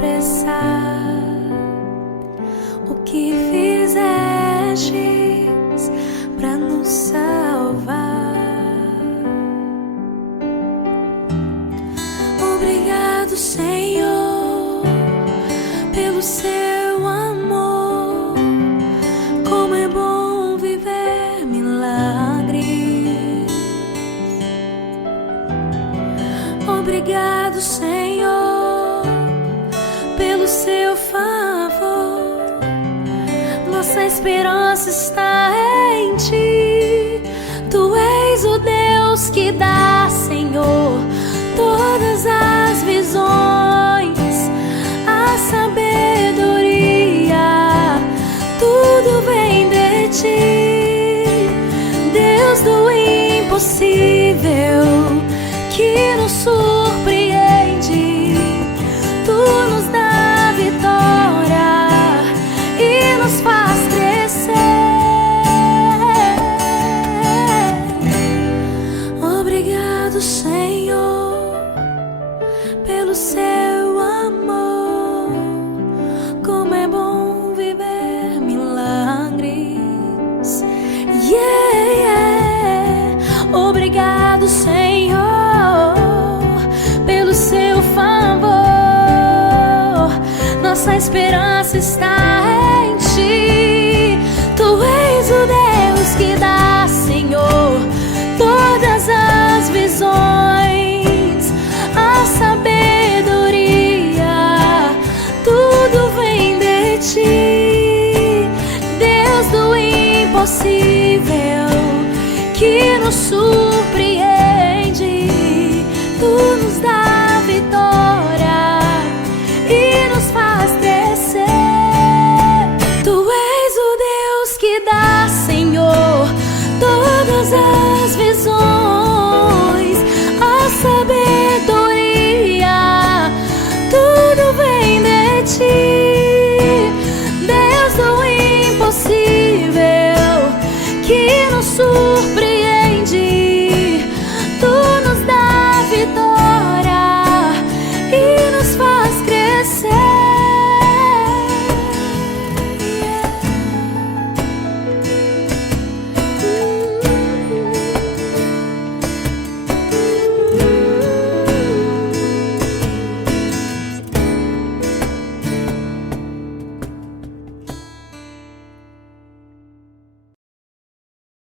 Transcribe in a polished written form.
expressar o que fizestes pra nos salvar. Obrigado, Senhor, pelo seu amor. Como é bom viver milagres. Obrigado, Senhor, pelo seu favor. Nossa esperança está em Ti. Tu és o Deus que dá, Senhor, todas as visões, a sabedoria, tudo vem de Ti. Deus do impossível, que nos surpreende. Tu nos dá vitória e nos faz crescer. Obrigado, Senhor, pelo seu amor. Como é bom viver milagres. Yeah, yeah. Obrigado, Senhor, pelo seu favor. Nossa esperança está em Ti. Tu és o Deus que dá, Senhor, todas as visões, a sabedoria, tudo vem de Ti. Deus do impossível, que nos surpreende. Tu nos dá vitória e nos faz crescer. Tu és